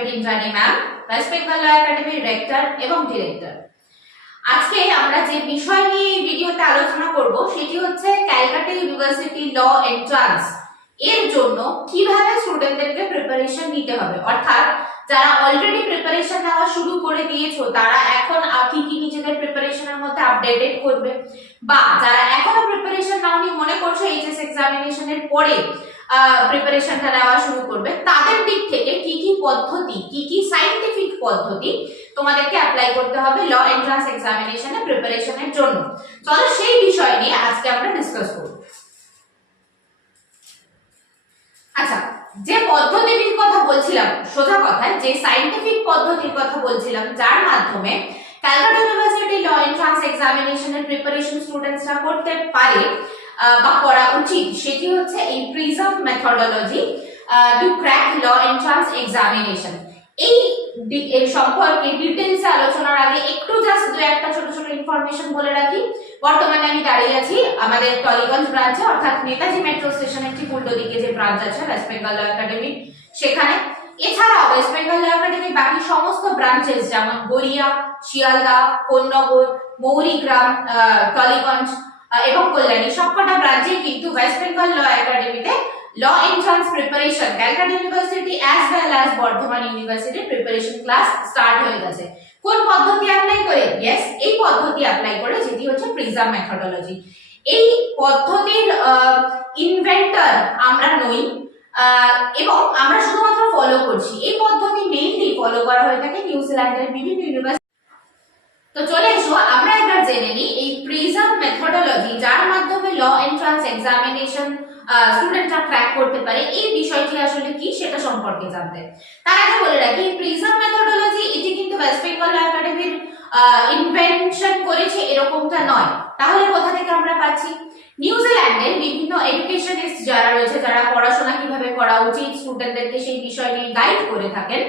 Advocate Indrani ma'am, West Bengal law একাডেমির rector এবং director. আজকে আমরা যে বিষয় নিয়ে এই ভিডিওতে আলোচনা করব সেটি হচ্ছে ক্যালকাটা ইউনিভার্সিটি ল এন্ট্রান্স এর জন্য কিভাবে স্টুডেন্টদেরকে প্রিপারেশন নিতে হবে, অর্থাৎ যারা অলরেডি প্রিপারেশন নেওয়া শুরু করে দিয়েছো তারা এখন কি কি নিজেদের প্রিপারেশনের মধ্যে আপডেটেড করবে, বা যারা এখনো প্রিপারেশন নাওনি মনে করছো এইচএস এক্সামিনেশনের পরে প্রিপারেশনটা নেওয়া শুরু করবে, তাদের দিক থেকে কি কি পদ্ধতি, কি কি সায়েন্টিফিক পদ্ধতি তোমাদেরকে অ্যাপ্লাই করতে হবে ল এন্ট্রান্স এক্সামিনেশনে প্রিপারেশনের জন্য। চলো সেই বিষয় নিয়ে আজকে আমরা ডিসকাস করব। আচ্ছা, যে পদ্ধতিটির কথা বলছিলাম, সোজা কথায় যে সায়েন্টিফিক পদ্ধতির কথা বলছিলাম, যার মাধ্যমে ক্যালকাটা ইউনিভার্সিটি ল এন্ট্রান্স এক্সামিনেশনের প্রিপারেশন স্টুডেন্টসরা করতে পারে বা করা উচিত, সেটি হচ্ছে এই prism methodology to crack law entrance examination. এই সম্পর্কে ডিটেইলসে আলোচনার আগে একটু জাস্ট দু একটা ছোট ছোট ইনফরমেশন বলে রাখি। বর্তমানে আমি দাঁড়িয়ে আছি আমাদের টলিগঞ্জ ব্রাঞ্চে, অর্থাৎ নেতাজি মেট্রো স্টেশনের ঠিক উল্টো দিকে যে ব্রাঞ্চ আছে ওয়েস্ট বেঙ্গল ল একাডেমি, সেখানে। এছাড়াও ওয়েস্ট বেঙ্গল ল একাডেমির বাকি সমস্ত ব্রাঞ্চেস যেমন গড়িয়া, শিয়ালদা, কোন্নগর, মৌরিগ্রাম, টলিগঞ্জ এবং কল্যাণী, সবকটা ব্রাঞ্চে কিন্তু ওয়েস্ট বেঙ্গল ল একাডেমিতে law entrance preparation Calcutta University as well as Bardhaman ইউনিভার্সিটির প্রিপারেশন ক্লাস স্টার্ট হয়ে গেছে। কোন পদ্ধতি অ্যাপ্লাই করে? ইয়েস, এই পদ্ধতি অ্যাপ্লাই করে, যেটি হচ্ছে প্রিজম মেথডোলজি। এই পদ্ধতির ইনভেন্টর আমরা নই এবং আমরা শুধুমাত্র ফলো করছি। এই পদ্ধতি মেইনলি ফলো করা হয়ে থাকে নিউজিল্যান্ডের বিভিন্ন ইউনিভার্সিটি। তো চলে এসো আমরা এবার জেনে নিই এই প্রিজম মেথডোলজি, যার মাধ্যমে ল এন্ট্রান্স এক্সামিনেশন স্টুডেন্টরা ক্র্যাক করতে পারে, এই বিষয়টি আসলে কি সেটা সম্পর্কে জানতে। তার আগে বলে রাখি, প্রিজম মেথডোলজি এটি কিন্তু ওয়েস্ট বেঙ্গল ল একাডেমির ইনভেনশন করেছে এরকমটা নয়। তাহলে কোথা থেকে আমরা পাচ্ছি? নিউজিল্যান্ডের বিভিন্ন এডুকেশনিস্ট যারা রয়েছে, যারা পড়াশোনা কিভাবে করা উচিত স্টুডেন্টদেরকে সেই বিষয় নিয়ে গাইড করে থাকেন,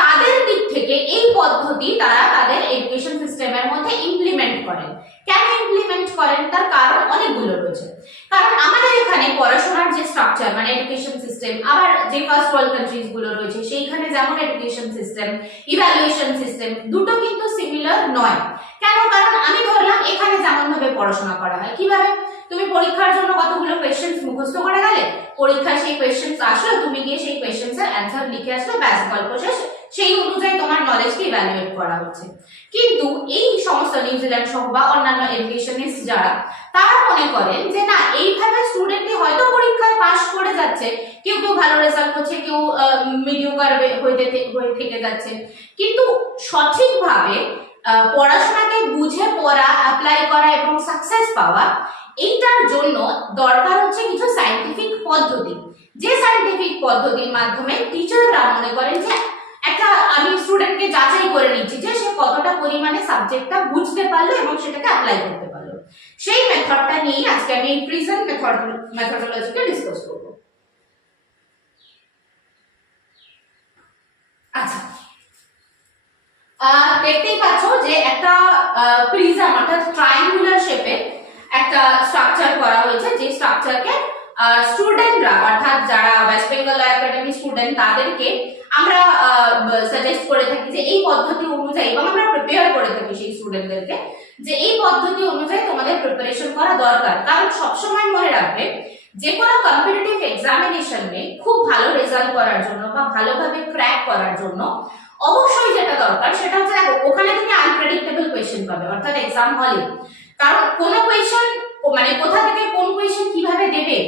তাদের দিক থেকে এই পদ্ধতি তারা তাদের এডুকেশন সিস্টেমের মধ্যে ইমপ্লিমেন্ট করেন। কেন ইমপ্লিমেন্ট করেন? তার কারণ অনেকগুলো রয়েছে। কারণ আমাদের এখানে পড়াশোনার যে স্ট্রাকচার মানে এডুকেশন সিস্টেম, আবার যে ফার্স্ট ওয়ার্ল্ড কান্ট্রিজ গুলো রয়েছে সেইখানে যেমন এডুকেশন সিস্টেম, ইভ্যালুয়েশন সিস্টেম দুটো কিন্তু সিমিলার নয়। কেন? কারণ আমি ধরলাম এখানে যেমন ভাবে পড়াশোনা করা হয়, কিভাবে তুমি পরীক্ষার জন্য কতগুলো কোয়েশ্চেন্স মুখস্থ করে গেলে, পরীক্ষায় সেই কোয়েশ্চেন্স আসলো, তুমি গিয়ে সেই কোয়েশ্চেন্সের অ্যানসার লিখে আসলে, ব্যাস গল্প শেষ। সেই অনুযায়ী তোমার নলেজকে ইভ্যালুয়েট করা হচ্ছে। কিন্তু এই সমস্ত নিউজিল্যান্ড সহ বা অন্যান্য এডুকেশনিস্ট যারা, তারা মনে করেন যে না, এইভাবে স্টুডেন্টই হয়তো পরীক্ষায় পাস করে যাচ্ছে, কেউ কেউ ভালো রেজাল্ট করছে, কেউ মিডিওকার হয়ে থেকে যাচ্ছে, কিন্তু সঠিকভাবে পড়াশোনাকে বুঝে পড়া, অ্যাপ্লাই করা এবং সাকসেস পাওয়া, এইটার জন্য দরকার হচ্ছে কিছু সায়েন্টিফিক পদ্ধতি। যে সায়েন্টিফিক পদ্ধতির মাধ্যমে টিচাররা মনে করেন যে একটা আমি স্টুডেন্টকে যাচাই করে নিচ্ছি যে সে কতটা পরিমাণে সাবজেক্টটা বুঝতে পারলো এবং সেটাকে অ্যাপ্লাই করতে পারলো। সেই মেথডটা নিয়ে আজকে আমি এই প্রিজম মেথডোলজিকে ডিসকাস করব। আচ্ছা, দেখতেই পাচ্ছ যে একটা প্রিজম অর্থাৎ ট্রায়াঙ্গুলার শেপে একটা স্ট্রাকচার করা হয়েছে, যে স্ট্রাকচারকে স্টুডেন্টরা অর্থাৎ যারা West Bengal law academy student তাদেরকে আমরা সাজেস্ট করে থাকি যে এই পদ্ধতি অনুযায়ী, এবং আমরা প্রিপেয়ার করে থাকি সেই স্টুডেন্টদেরকে যে এই পদ্ধতি অনুযায়ী তোমাদের প্রিপারেশন করা দরকার। কারণ সবসময় মনে রাখবে, যে কোনো কম্পিটিটিভ এক্সামিনেশনে খুব ভালো রেজাল্ট করার জন্য বা ভালোভাবে ক্র্যাক করার জন্য অবশ্যই যেটা দরকার সেটা হচ্ছে, ওখানে তুমি আনপ্রেডিক্টেবল কোয়েশ্চেন পাবে, অর্থাৎ এক্সাম হলে। কারণ কোন কোয়েশ্চেন মানে কোথা থেকে কোন কোয়েশ্চেন কিভাবে দেবে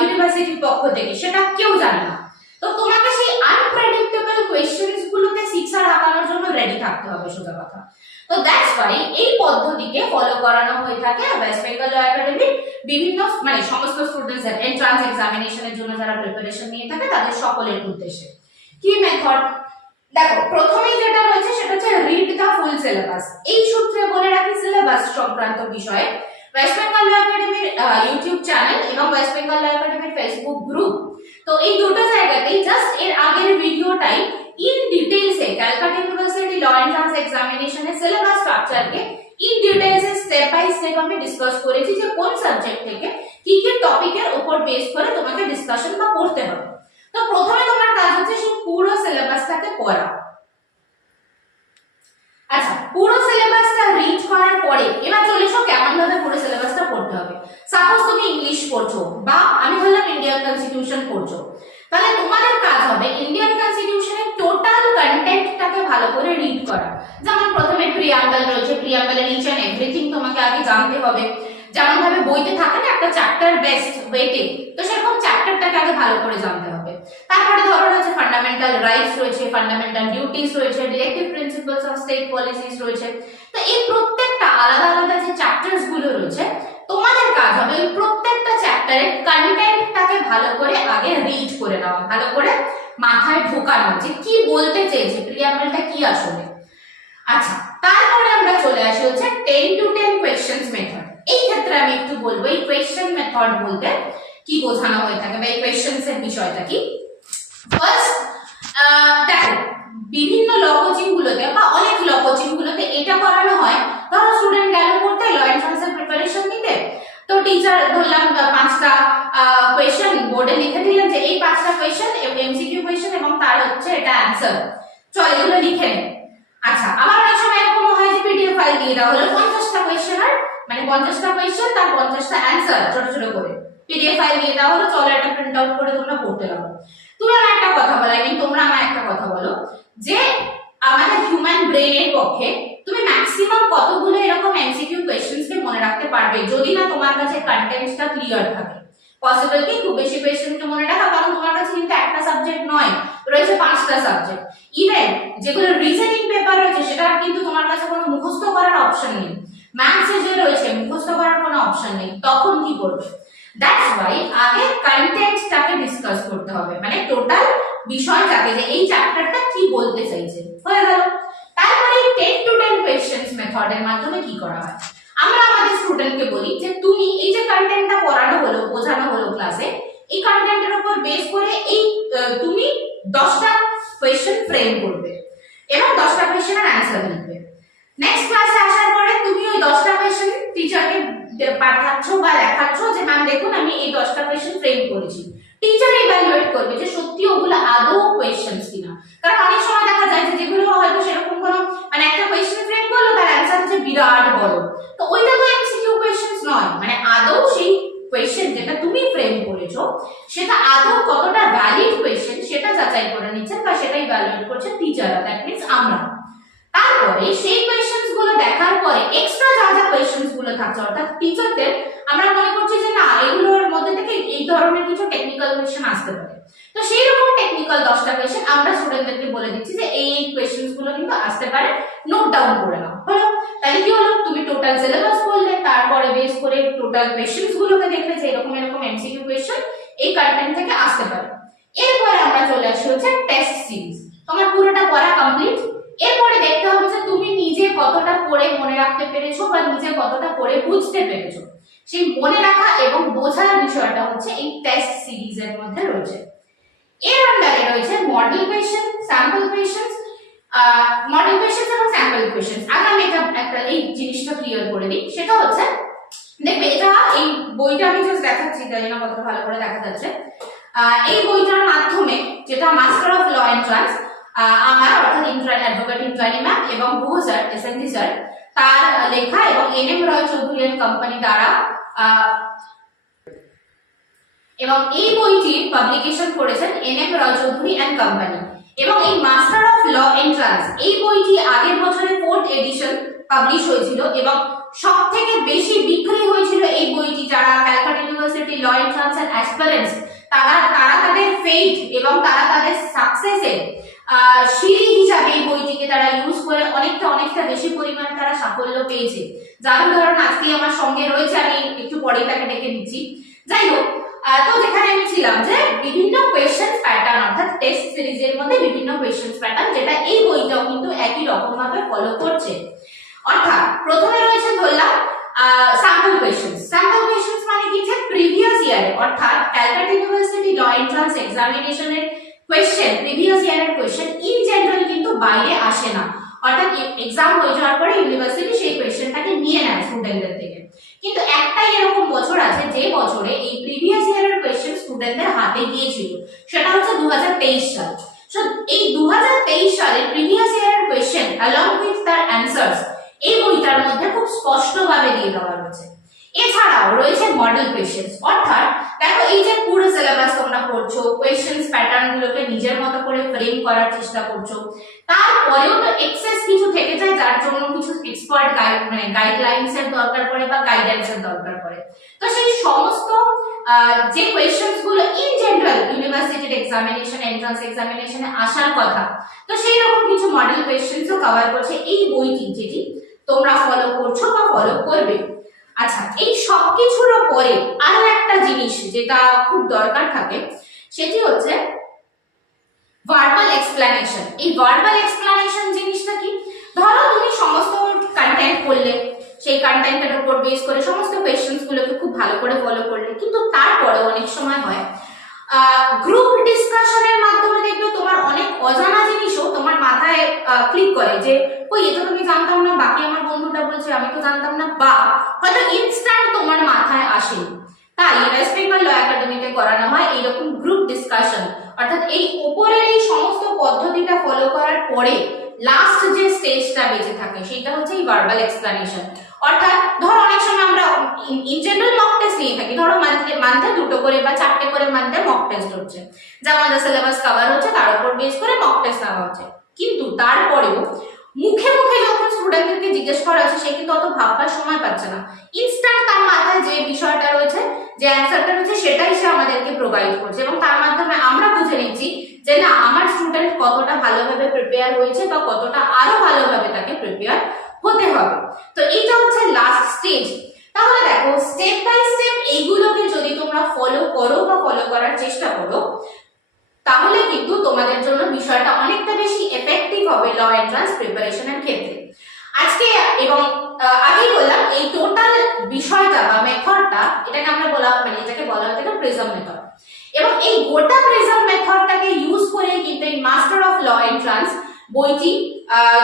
ইউনিভার্সিটির পক্ষ থেকে সেটা কেউ জানে না। তো তোমাকে সেই আনপ্রেডিক্টেবল কোয়েশ্চেনস গুলোতে সিক্সার হাঁকানোর জন্য রেডি থাকতে হবে, সোজা কথা। তো দ্যাটস ওয়াই এই পদ্ধতিকে ফলো করানো হয়ে থাকে ওয়েস্ট বেঙ্গল ল একাডেমির বিভিন্ন মানে সমস্ত স্টুডেন্টস এন্ট্রান্স এক্সামিনেশনের জন্য যারা প্রিপারেশন নিয়ে থাকে তাদের সকলের উদ্দেশ্যে। কি মেথড? দেখো, প্রথমেই যেটা রয়েছে সেটা হচ্ছে রিড দ্য ফুল সিলেবাস। এই সূত্রে বলে রাখি, সিলেবাস সংক্রান্ত বিষয়ে ওয়েস্ট বেঙ্গল ল একাডেমির ইউটিউব চ্যানেল এবং ওয়েস্ট বেঙ্গল ল একাডেমির ফেসবুক গ্রুপ, তো এই দুটো জায়গাতেই জাস্ট এর আগের ভিডিওটাই ইন ডিটেইলসে ক্যালকাটা ইউনিভার্সিটি ল এন্ট্রান্স এক্সামিনেশনের সিলেবাস স্ট্রাকচারকে ইন ডিটেইলসে স্টেপ বাই স্টেপ আমি ডিসকাস করেছি যে কোন সাবজেক্ট থেকে কি কি টপিকের উপর বেস করে তোমাকে ডিসকাশন বা পড়তে হবে। তো প্রথমে তোমার কাজ হচ্ছে সেই পুরো সিলেবাসটাকে পড়া। আচ্ছা, পুরো সিলেবাসটা রিড করার পরে এবার চলে এসো কেমন ভাবে পুরো সিলেবাসটা পড়তে হবে। সাপোজ তুমি ইংলিশ পড়ছো বা আমি ধরলাম ইন্ডিয়ান কনস্টিটিউশন পড়ছো, তাহলে তোমাদের কাজ হবে ইন্ডিয়ান কনস্টিটিউশনের টোটাল কন্টেন্টটাকে ভালো করে রিড করা। যেমন প্রথমে প্রিয়াম্বল রয়েছে, প্রিয়াম্বলের ইচ এন্ড এভরিথিং তোমাকে আগে জানতে হবে। যেমন ভাবে বইতে থাকে না একটা চ্যাপ্টার বেস্ট ওয়েটিং, তো সেরকম চ্যাপ্টারটাকে আগে ভালো করে জানতে হবে। তারপরে ধরো রয়েছে ফান্ডামেন্টাল রাইটস রয়েছে, ফান্ডামেন্টাল ডিউটিস রয়েছে, directive principles of state policies রয়েছে। তো এই প্রত্যেকটা আলাদা আলাদা যে চ্যাপ্টারস গুলো রয়েছে, তোমাদের কাজ হবে এই প্রত্যেকটা চ্যাপ্টারের কন্টেন্টটাকে ভালো করে আগে রিড করে নেওয়া, ভালো করে মাথায় ঢোকানো যে কি বলতে চেয়েছে, প্রিয়াম্বলটা কি আসলে। আচ্ছা, তারপরে আমরা চলে আসি হচ্ছে 10 to 10 কোয়েশ্চেন্স মেথড। এই ক্ষেত্রে আমি একটু বলবো এই কোয়েশ্চেন মেথড বলতে কি বোঝানো হয়ে থাকে বা এই কোয়েশ্চেন্স এর বিষয়টা কি। ফার্স্ট দেখো, বিভিন্ন ল কোচিং গুলোতে বা অনেক ল কোচিং গুলোতে এটা করানো হয়, ধরো স্টুডেন্ট গেল পড়তে ল এন্ট্রান্সের প্রিপারেশন নিতে, তো টিচার ধরলাম 5টা কোয়েশ্চেন বোর্ডে লিখে দিলেন যে এই 5টা কোয়েশ্চেন এমসিকিউ কোয়েশ্চেন এবং তার হচ্ছে এটা অ্যানসার, চল এগুলো লিখে নে। আচ্ছা, আবার অনেক সময় এরকম হয় যে পিডিএফ ফাইল দিয়ে দেওয়া হলো 50টা কোয়েশ্চেন, আর মানে 50টা কোয়েশ্চেন তার 50টা অ্যানসার ছোট ছোট করে পিডিএফ ফাইল দিয়ে দেওয়া হলো, চলো এটা প্রিন্ট আউট করে তোমরা পড়তে লাগো। তুমি আমার একটা কথা বলো, আই মিন তোমরা আমার একটা কথা বলো যে আমাদের হিউম্যান ব্রেনের পক্ষে তুমি ম্যাক্সিমাম কতগুলো এরকম এমসিকিউ কোয়েশ্চেনসকে মনে রাখতে পারবে যদি না তোমার কাছে কন্টেন্টসটা ক্লিয়ার থাকে? পসিবল কি খুব বেশি কোয়েশ্চেনকে মনে রাখা? কারণ তোমার কাছে কিন্তু একটা সাবজেক্ট নয়, রয়েছে 5টা সাবজেক্ট। ইভেন যেগুলো রিজনিং পেপার রয়েছে সেটা কিন্তু তোমার কাছে কোনো মুখস্থ করার অপশন নেই, ম্যাথসে যে রয়েছে মুখস্থ করার কোনো অপশন নেই, তখন কি করবে? দ্যাটস ওয়াই আগে কন্টেন্টসটাকে ডিসকাস করতে হবে, মানে টোটাল বিষয়টাকে যে এই চ্যাপ্টারটা কি বলতে চাইছে, হয়ে গেল। তারপরে 10 to 10 কোয়েশ্চেন্স মেথডের মাধ্যমে কি করা হয়, আমরা আমাদের স্টুডেন্টকে বলি যে তুমি এই যে কন্টেন্টটা পড়ানো হলো, বোঝানো হলো ক্লাসে, এই কন্টেন্টের উপর বেস করে এই তুমি 10টা কোয়েশ্চেন ফ্রেম করবে এবং 10টা কোয়েশ্চেনের অ্যানসার লিখবে। নেক্সট ক্লাসে আসার পরে তুমি ওই 10টা কোয়েশ্চেন টিচারকে পাঠাচ্ছ বা দেখাচ্ছ যে ম্যাম দেখুন আমি এই 10টা কোয়েশ্চেন ফ্রেম করেছি। টিচার ইভ্যালুয়েট করবে যে সত্যি ওগুলো আদৌ কোয়েশ্চেন্স কিনা, কারণ অনেক সময় দেখা যায় যে যেগুলো হয়তো সেরকম কোনো মানে একটা কোয়েশ্চেন ফ্রেম করলো তার অ্যানসার হচ্ছে বিরাট বড়, তো ওইটা তো এমসিকিউ কোয়েশ্চেন্স নয়, মানে আদৌ সেই কোয়েশ্চেন যেটা তুমি ফ্রেম করেছো সেটা আদৌ কতটা ভ্যালিড কোয়েশ্চেন সেটা যাচাই করে নিচ্ছেন বা সেটা ইভ্যালুয়েট করছে টিচাররা, দ্যাট মিন্স আমরা। তারপরে সেই কোয়েশ্চেন্স গুলো দেখার পরে এক্সট্রা যা যা কোয়েশ্চেন্স গুলো থাকছে অর্থাৎ টিচারদের আমরা মনে করছি যে না এগুলোর মধ্যে থেকে এই ধরনের কিছু টেকনিক্যাল কোয়েশ্চেন আসতে পারে, তো সেই রকম টেকনিক্যাল 10টা কোয়েশ্চেন আমরা স্টুডেন্টদেরকে বলে দিচ্ছি যে এই কোয়েশ্চেন্স গুলো কিন্তু আসতে পারে, নোট ডাউন করে নাও। হলো, তাহলে কি হলো, তুমি টোটাল সিলেবাস বললে, তারপরে বেস করে টোটাল কোয়েশ্চেন্স গুলোকে দেখলে যে এরকম এরকম এমসিকিউ কোয়েশ্চেন এই কন্টেন্ট থেকে আসতে পারে। এরপরে আমরা চলে আসি হচ্ছে টেস্ট সিরিজ। তোমার পুরোটা পড়া কমপ্লিট, এরপরে দেখতে হবে যে তুমি নিজে কতটা পড়ে মনে রাখতে পেরেছো বা নিজে কতটা পড়ে বুঝতে পেরেছো। সেই মনে রাখা এবং বোঝার বিষয়টা হচ্ছে এই টেস্ট সিরিজের মধ্যে রয়েছে। এর আন্ডারে রয়েছে model question, sample questions, model questions এবং স্যাম্পল কোয়েশ্চেন্স। আগে আমি একটা এই জিনিসটা ক্লিয়ার করে দিই, সেটা হচ্ছে দেখবে এটা এই বইটা আমি জাস্ট দেখাচ্ছি, জানি না কত ভালো করে দেখা যাচ্ছে। এই বইটার মাধ্যমে যেটা মাস্টার অফ ল এন্ট্রান্স আমার অর্থাৎ অ্যাডভোকেট ইন্দ্রাণী ম্যাম এবং বহু স্যার এসএনজি স্যার তার লেখা এবং NM Roy Chowdhury and company দ্বারা এবং এই বইটি পাবলিকেশন করেছেন NM Roy Chowdhury and company. এবং এই মাস্টার অফ ল এন্ট্রান্স এই বইটি আগের বছরে 4th এডিশন পাবলিশ হয়েছিল এবং সবথেকে বেশি বিক্রি হয়েছিল এই বইটি যারা Calcutta University law entrance and aspirants তারা তাদের ফেট এবং তারা তাদের সাকসেসের সিঁড়ি হিসাবে এই বইটিকে তারা ইউজ করে অনেকটা বেশি পরিমাণে তারা সাফল্য পেয়েছে, যার উদাহরণ আজকে আমার সঙ্গে রয়েছে, আমি একটু পরে তাকে ডেকে দিচ্ছি। যাই হোক, তো যেখানে আমি ছিলাম যে বিভিন্ন কোয়েশ্চেন প্যাটার্ন অর্থাৎ টেস্ট সিরিজের মধ্যে বিভিন্ন কোয়েশ্চেন প্যাটার্ন যেটা এই বইটাও কিন্তু একই রকম ভাবে ফলো করছে। অর্থাৎ প্রথমে রয়েছে ধরলাম স্যাম্পল কোয়েশ্চেন্স। স্যাম্পল কোয়েশ্চেন্স মানে কি, যে প্রিভিয়াস ইয়ারে অর্থাৎ ক্যালকাটা ইউনিভার্সিটি ল এন্ট্রান্স এক্সামিনেশনের কোয়েশ্চেন, প্রিভিয়াস ইয়ারের কোয়েশ্চেন ইন জেনারেল কিন্তু বাইরে আসে না, অর্থাৎ এক্সাম হয়ে যাওয়ার পরে ইউনিভার্সিটি সেই কোয়েশ্চেনটাকে নিয়ে নেয় স্টুডেন্টদের থেকে। কিন্তু একটাই এরকম বছর আছে যে বছরে এই প্রিভিয়াস ইয়ারের কোয়েশ্চেন্স স্টুডেন্টদের হাতে গিয়েছিল, সেটা হচ্ছে 2023 সাল। সো এই 2023 সালের প্রিভিয়াস ইয়ারের কোয়েশ্চেন along with তার অ্যানসার্স এই বইটার মধ্যে খুব স্পষ্টভাবে দিয়ে দেওয়া রয়েছে। এছাড়াও রয়েছে মডেল কোয়েশ্চেন্স, অর্থাৎ দেখো এই যে পুরো সিলেবাস তোমরা পড়ছো, কোয়েশ্চেন্স প্যাটার্ন গুলোকে নিজের মতো করে ফ্রেম করার চেষ্টা করছো, তারপরেও তো এক্সেস কিছু থেকে যায় যার জন্য কিছু এক্সপার্ট গাইডলাইনস এর দরকার পড়ে বা গাইডেন্স এর দরকার পড়ে। তো সেই সমস্ত যে কোয়েশ্চেন্স গুলো ইন জেনারেল ইউনিভার্সিটির এক্সামিনেশন এন্ট্রান্স এক্সামিনেশনে আসার কথা, তো সেই রকম কিছু মডেল কোয়েশ্চেন্সও কভার করছে এই বইটি, যেটি তোমরা ফলো করছো বা ফলো করবে। আচ্ছা, এই সবকিছুর পরে আরো একটা জিনিস যেটা খুব দরকার থাকে, সেটি হচ্ছে ভার্বাল এক্সপ্লানেশন। এই ভার্বাল এক্সপ্লানেশন জিনিসটা কি? ধরো তুমি সমস্ত কন্টেন্ট পড়লে, সেই কন্টেন্টের উপর বেস করে সমস্ত কোয়েশ্চেন্স গুলোকে খুব ভালো করে ফলো করলে, কিন্তু তারপরে অনেক সময় হয় গ্রুপ ডিসকাশনের মাধ্যমে দেখবে তোমার অনেক অজানা জিনিসও তোমার মাথায় ক্লিক করে, যে কই এটা তো আমি জানতাম না, বাকি আমার বন্ধুটা বলছে আমি তো জানতাম না, বা হয়তো ইনস্ট্যান্ট তোমার মাথায় আসে। তাই ওয়েস্ট বেঙ্গল ল একাডেমিতে করানো হয় এইরকম গ্রুপ ডিসকাশন, অর্থাৎ এই উপরের এই সমস্ত পদ্ধতিটা ফলো করার পরে লাস্ট যে স্টেজটা বেঁচে থাকে সেটা হচ্ছে এই ভার্বাল এক্সপ্লানেশন। অর্থাৎ ধরো অনেক সময় আমরা ইন জেনারেল মক টেস্ট নিয়ে থাকি, ধরো মান্থে 2টো করে বা 4টে করে মান্থে মক টেস্ট হচ্ছে, যা আমাদের সিলেবাস কভার হচ্ছে তার উপর বেস করে মক টেস্ট নেওয়া হচ্ছে। কিন্তু তারপরেও মুখে মুখে যখন স্টুডেন্টদেরকে জিজ্ঞেস করা হচ্ছে, সে কিন্তু অত ভাববার সময় পাচ্ছে না, ইনস্ট্যান্ট তার মাথায় যে বিষয়টা রয়েছে, যে অ্যান্সারটা রয়েছে, সেটাই সে আমাদেরকে প্রোভাইড করছে, এবং তার মাধ্যমে আমরা বুঝে নিচ্ছি যে না আমার স্টুডেন্ট কতটা ভালোভাবে প্রিপেয়ার হয়েছে বা কতটা আরো ভালোভাবে তাকে প্রিপেয়ার হতে হবে। তো এইটা হচ্ছে লাস্ট স্টেজ। তাহলে দেখো স্টেপ বাই স্টেপ এইগুলোকে যদি তোমরা ফলো করো বা ফলো করার চেষ্টা করো, তাহলে কিন্তু তোমাদের জন্য বিষয়টা অনেকটা বেশি এফেক্টিভ হবে ল এন্ট্রান্স প্রিপারেশনের ক্ষেত্রে। আজকে এবং আগেই বললাম এই টোটাল বিষয়টা বা মেথডটা, এটাকে আমরা এটাকে বলা হয় প্রিজম মেথড, এবং এই গোটা প্রিজম মেথডটাকে ইউজ করে কিন্তু এই মাস্টার অফ ল এন্ট্রান্স বইটি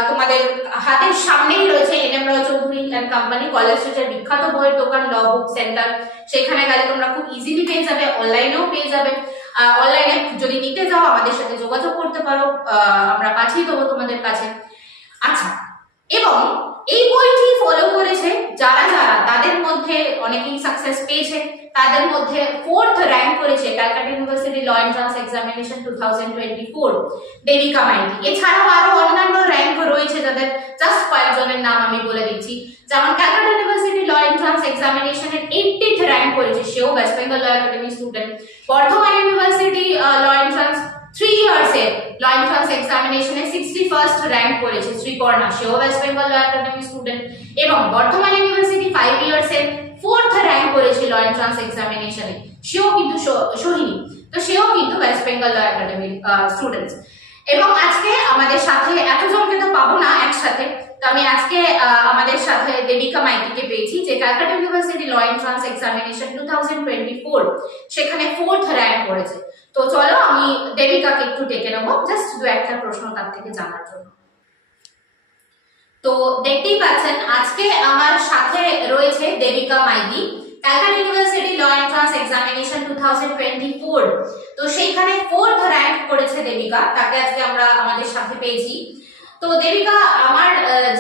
তোমাদের হাতের সামনেই রয়েছে, NM Roy Chowdhury and company, college স্ট্রিটের বিখ্যাত বইয়ের দোকান ল বুক সেন্টার। সেখানে গেলে তোমরা খুব ইজিলি পেয়ে যাবে, অনলাইনেও পেয়ে যাবে। অনলাইনে যদি নিতে যাও আমাদের সাথে যোগাযোগ করতে পারো, আমরা পাঠিয়ে দেবো তোমাদের কাছে। আচ্ছা, এবং এই বইটি ফলো করেছে যারা যারা, তাদের মধ্যে অনেকেই সাকসেস পেয়েছে, তাদের মধ্যে 4th র্যাঙ্ক করেছে Calcutta University law entrance examination 2024 Debika Maiti. এছাড়াও আরো অন্যান্য র্যাঙ্ক রয়েছে যাদের জাস্ট কয়েকজনের নাম আমি বলে দিচ্ছি, যেমন ক্যালকাটা ইউনিভার্সিটি ল এন্ট্রান্স এক্সামিনেশনের 80th র্যাঙ্ক করেছে, সেও West Bengal law academy student. Bardhaman University law entrance 3 years এর ল এন্ট্রান্স এক্সামিনেশনে 61st র্যাঙ্ক করেছে শ্রীপর্ণা, সেও West Bengal law academy student. এবং বর্ধমান ইউনিভার্সিটি 5 ইয়ার্স এর 4th র্যাঙ্ক করেছে ল এন্ট্রান্স এক্সামিনেশনে, সেও কিন্তু সোহিনী, তো সেও কিন্তু West Bengal law academy students. এবং আজকে আমাদের সাথে এতজনকে তো পাবো না একসাথে, তো আমি আজকে আমাদের সাথে দেবিকা মাইতিকে পেয়েছি, যে Calcutta University law entrance examination 2024 সেখানে 4th র্যাঙ্ক করেছে। তো চলো আমি দেবিকাকে একটু ডেকে নেবো, জাস্ট 2-1টা প্রশ্ন তার থেকে জানার জন্য। তো দেখতেই পাচ্ছেন আজকে আমার সাথে রয়েছে Debika Maiti, Calcutta University law entrance examination 2024, তো সেইখানে 4th র্যাঙ্ক করেছে দেবিকা, তাকে আজকে আমরা আমাদের সাথে পেয়েছি। তো দেবিকা, আমার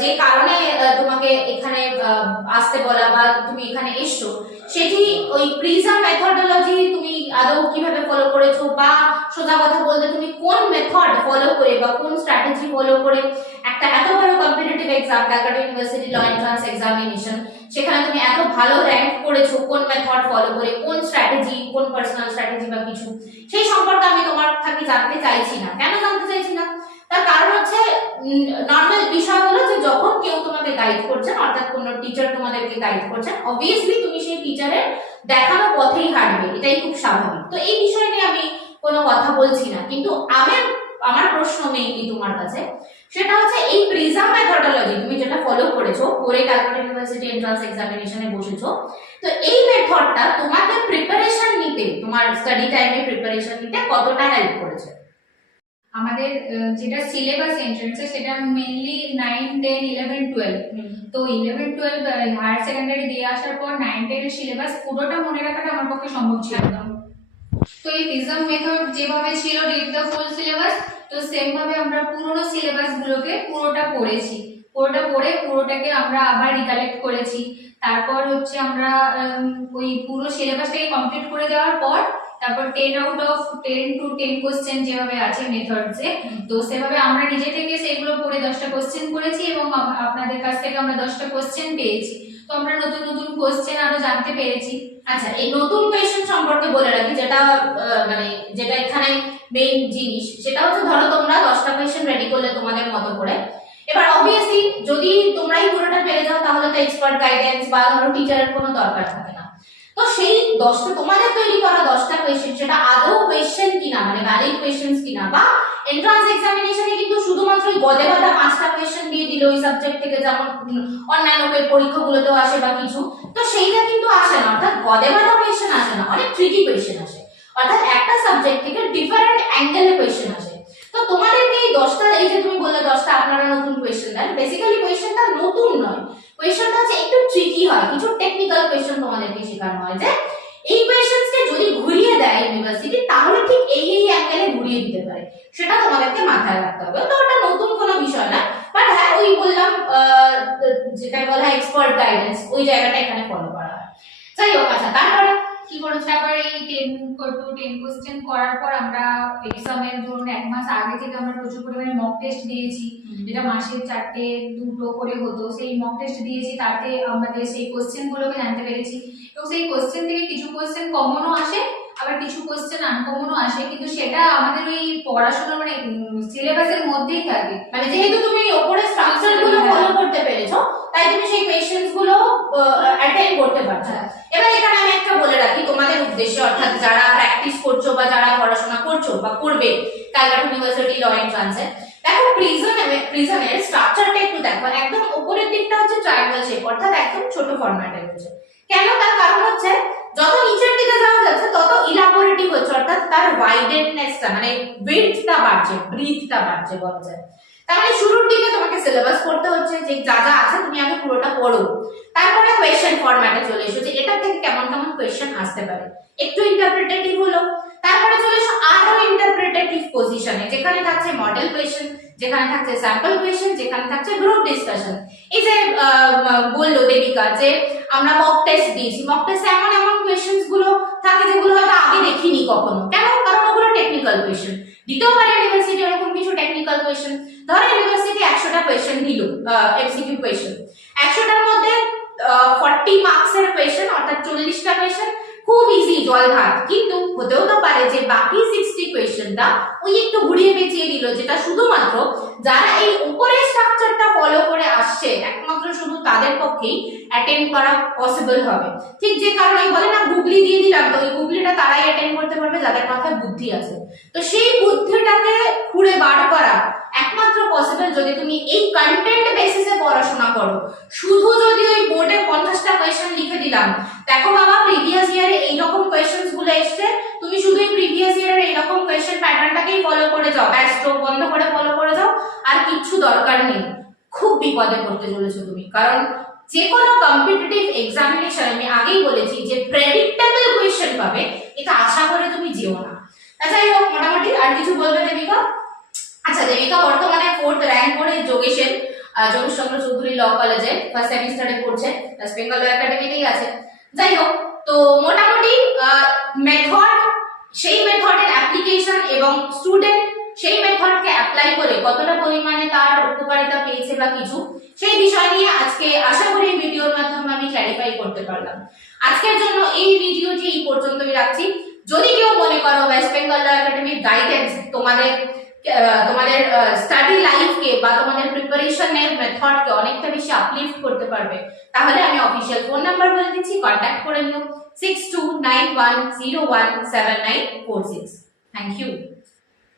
যে কারণে তোমাকে এখানে আসতে বলা বা তুমি এখানে এসছো, সেটি ওই প্রিজম মেথডোলজি তুমি আদৌ কিভাবে ফলো করেছো, বা সোজা কথা বলতে তুমি কোন মেথড ফলো করে বা কোন স্ট্র্যাটেজি ফলো করে একটা এত বড় competitive exam Calcutta University law entrance examination, সেখানে তুমি এত ভালো র্যাঙ্ক করেছো, কোন মেথড ফলো করে, কোন স্ট্র্যাটেজি, কোন পার্সোনাল স্ট্র্যাটেজি বা কিছু, সেই সম্পর্কে আমি তোমার থেকে জানতে চাইছি না। কেন জানতে চাইছি না? তার কারণ হচ্ছে নর্মাল বিষয় হলো যে যখন কেউ তোমাকে গাইড করছেন, অর্থাৎ কোনো টিচার তোমাদেরকে গাইড করছেন, অবভিয়াসলি তুমি সেই টিচারের দেখানো পথেই হাঁটবে, এটাই খুব স্বাভাবিক। তো এই বিষয় নিয়ে আমি কোনো কথা বলছি না, কিন্তু আমার প্রশ্ন মেইনলি তোমার কাছে, সেটা হচ্ছে এই প্রিজম মেথডোলজি তুমি যেটা ফলো করেছো, করে ক্যালকাটা ইউনিভার্সিটি এন্ট্রান্স এক্সামিনেশনে বসেছো, তো এই মেথডটা তোমাকে প্রিপারেশন নিতে, তোমার স্টাডি টাইমে প্রিপারেশন নিতে কতটা হেল্প করেছে? আমাদের যেটা সিলেবাস এন্ট্রান্সে সেটা মেইনলি 9, 10, 11, 12, তো 11, 12 হায়ার সেকেন্ডারি দিয়ে আসার পর 9, 10 এর সিলেবাস পুরোটা মনে রাখাটা আমার পক্ষে সম্ভব ছিল না। তো এই প্রিজম মেথড যেভাবে ছিল রিড দ্য ফুল সিলেবাস, তো সেম ভাবে আমরা পুরোনো সিলেবাস গুলোকে পুরোটা পড়েছি, পুরোটা পড়ে পুরোটাকে আমরা আবার রিকালেক্ট করেছি। তারপর হচ্ছে আমরা ওই পুরো সিলেবাসটাকে কমপ্লিট করে দেওয়ার পর তারপর 10 আউট অফ 10 টু 10 কোশ্চেন যেভাবে আছে মেথডসে, তো সেভাবে আমরা নিজে থেকে সেগুলো পড়ে 10টা কোশ্চেন করেছি এবং আপনাদের কাছ থেকে আমরা 10টা কোশ্চেন পেয়েছি। তো আমরা নতুন নতুন কোশ্চেন আরো জানতে পেরেছি। আচ্ছা, এই নতুন কোয়েশ্চেন সম্পর্কে বলে রাখি, যেটা মানে যেটা এখানে মেইন জিনিস, সেটা হচ্ছে ধরো তোমরা 10টা কোয়েশ্চেন রেডি করলে তোমাদের মতো করে। এবার অবভিয়াসলি যদি তোমরাই পুরোটা পেরে যাও তাহলে তো এক্সপার্ট গাইডেন্স বা ধরো টিচারের কোনো দরকার থাকে না। তো সেই 10টা তোমাদের তৈরি করা 10টা কোয়েশ্চেন সেটা আদৌ কোয়েশ্চেন কিনা, মানে ভ্যালিড কোয়েশ্চেন্স কিনা, বা এন্ট্রান্স এক্সামিনেশনে কিন্তু শুধুমাত্র গদে বাঁধা 5টা কোয়েশ্চেন দিয়ে দিল ওই সাবজেক্ট থেকে, যেমন অন্যান্য পরীক্ষাগুলোতেও আসে বা কিছু, তো সেইটা কিন্তু আসে না। অর্থাৎ গদে বাঁধা কোয়েশ্চেন আসে না, অনেক ট্রিকি কোয়েশ্চেন আসে। অর্থাৎ একটা সাবজেক্ট থেকে ডিফারেন্ট অ্যাঙ্গেলে কোয়েশ্চেন আসে। তো তোমাদেরকে এই 10টা, এই যে তুমি বললে 10টা আপনারা নতুন কোয়েশ্চেন দেন, বেসিক্যালি কোয়েশ্চেনটা নতুন নয়, কোয়েশ্চেনটা হচ্ছে একটু ট্রিকি হয়, কিছু টেকনিক্যাল কোয়েশ্চেন তোমাদেরকে শেখানো হয় যে এই কোয়েশ্চেনসকে যদি ঘুরিয়ে দেয় ইউনিভার্সিটি তাহলে ঠিক এই অ্যাঙ্গেলে ঘুরিয়ে দিতে পারে, সেটা তোমাদেরকে মাথায় রাখতে হবে। তো ওটা নতুন কোনো বিষয় না, বাট হ্যাঁ ওই বললাম যেটা বলা হয় এক্সপার্ট গাইডেন্স, ওই জায়গাটা এখানে ফলো করা হয়। যাই হোক, আচ্ছা তারপরে কি করেছে আবার এই 10 টু 10 কোশ্চেন করার পর আমরা এক্সামের ধরুন 1 মাস আগে থেকে আমরা প্রচুর পরিমাণে মক টেস্ট দিয়েছি, যেটা মাসে 4টে 2টো করে হতো, সেই মক টেস্ট দিয়েছি, তাতে আমাদের সেই কোশ্চেন গুলোকে জানতে পেরেছি। এবং সেই কোশ্চেন থেকে কিছু কোশ্চেন কমনও আসে, আবার কিছু কোশ্চেন আনকমনও আসে, কিন্তু সেটা আমাদের ওই পড়াশোনা মানে সিলেবাসের মধ্যেই থাকে। মানে যেহেতু তুমি উপরে স্ট্রাকচার গুলো ফলো করতে পেরেছো, তাই তুমি সেই কোয়েশ্চেন্স গুলো অ্যাটেন্ড করতে পারছো। এবার এখানে আমি একটা বলে রাখি তোমাদের উদ্দেশ্যে, অর্থাৎ যারা প্র্যাকটিস করছো বা যারা পড়াশোনা করছো বা করবে ক্যালকাটা ইউনিভার্সিটি ল এন্ট্রান্সে, দেখো প্রিজমের স্ট্রাকচারটা একটু দেখো। একদম উপরের দিকটা হচ্ছে ট্রায়াঙ্গেল শেপ, অর্থাৎ একদম ছোট ফরম্যাটে রয়েছে। কেন? তার কারণ হচ্ছে যত নিচের দিকে যাওয়া যাচ্ছে তত ইলাবোরেটিভ হচ্ছে, অর্থাৎ তার ওয়াইডেডনেসটা মানে উইডথটা বাড়ছে, ব্রিথটা বাড়ছে বলা যায়। তার মানে শুরুর দিকে তোমাকে সিলেবাস পড়তে হচ্ছে, যে যা যা আছে তুমি আগে পুরোটা পড়ো, তারপরে কোয়েশ্চেন ফরম্যাটে চলে এসো যে এটা থেকে কেমন কেমন কোয়েশ্চেন আসতে পারে, একটু ইন্টারপ্রিটেটিভ হলো, তারপরে চলে এসো আরো ইন্টারপ্রিটেটিভ পজিশনে, যেখানে থাকছে মডেল কোয়েশ্চেন, যেখানে থাকছে স্যাম্পল কোয়েশ্চেন, যেখানে থাকছে গ্রুপ ডিসকাশন। এই যে বললো দেবিকা যে আমরা মক টেস্ট দিয়েছি, মক টেস্টে এমন এমন কোয়েশ্চেন্স গুলো থাকে যেগুলো হয়তো আগে দেখিনি কখনো। কেন? কারণ ওগুলো টেকনিক্যাল কোয়েশ্চেন। দিতেও পারে ইউনিভার্সিটি এরকম কিছু টেকনিক্যাল কোয়েশ্চেন। ধরো ইউনিভার্সিটি 100টা কোয়েশ্চেন দিল, এমসিকিউ কোয়েশ্চেন, 100টার মধ্যে 40 মার্কসের কোয়েশ্চেন, অর্থাৎ 40টা কোয়েশ্চেন খুব ইজি জল ভাত, কিন্তু হতেও তো পারে যে বাকি 60 কোয়েশ্চেনটা ওই একটু ঘুরিয়ে পেঁচিয়ে দিল, যেটা শুধুমাত্র যারা এই উপরের স্ট্রাকচারটা ফলো করে আসছে একমাত্র শুধু তাদের পক্ষেই অ্যাটেন্ড করা পসিবল হবে। ঠিক যে কারণে বলে না গুগলি দিয়ে দিলাম, তো ওই গুগলিটা তারাই অ্যাটেন্ড করতে পারবে যাদের মাথায় বুদ্ধি আছে। তো সেই বুদ্ধিটাকে খুঁড়ে বার করা একমাত্র পসিবল যদি তুমি এই কন্টেন্ট বেসিসে পড়াশোনা করো। শুধু যদি ওই বোর্ডে 50টা কোয়েশ্চেন লিখে দিলাম, দেখো বাবা প্রিভিয়াস ইয়ারে এইরকম কোয়েশ্চেন্স গুলো এসছে, তুমি শুধু এই প্রিভিয়াস ইয়ারের এইরকম কোয়েশ্চেন প্যাটার্নটাকেই ফলো করে যাও, ব্যাস চোখ বন্ধ করে ফলো করে যাও, আর কিচ্ছু দরকার নেই, খুব বিপদে পড়তে চলেছো তুমি। কারণ যে কোনো কম্পিটিটিভ এক্সামিনেশন আমি আগেই বলেছি যে প্রেডিক্টেবল কোয়েশ্চেন পাবে, এটা আশা করে তুমি যেও না। যাই হোক, মোটামুটি আর কিছু বলবে দেবিকা? আচ্ছা, দেবিকা বর্তমানে 4th র্যাঙ্ক করে যোগেশের যোগেশ চন্দ্র চৌধুরী ল কলেজে ফার্স্ট সেমিস্টারে পড়ছে, ওয়েস্ট বেঙ্গল ল একাডেমিতেই আছে। যাই হোক, তো মোটামুটি মেথড, সেই মেথডের অ্যাপ্লিকেশন এবং স্টুডেন্ট সেই মেথডকে অ্যাপ্লাই করে কতটা পরিমাণে তার উপকারিতা পেয়েছে বা কিছু, সেই বিষয় নিয়ে আজকে আশা করি এই ভিডিওর মাধ্যমে আমি ক্ল্যারিফাই করতে পারলাম। আজকের জন্য এই ভিডিওটি এই পর্যন্তই রাখছি। যদি কেউ মনে করো ওয়েস্ট বেঙ্গল ল একাডেমির গাইডেন্স তোমাদের স্টাডি লাইফকে বা তোমাদের প্রিপারেশনের মেথডকে অনেকটা বেশি আপলিফট করতে পারবে, তাহলে আমি অফিশিয়াল ফোন নাম্বার বলে দিচ্ছি, কন্ট্যাক্ট করে নিও 6291017946। Thank you.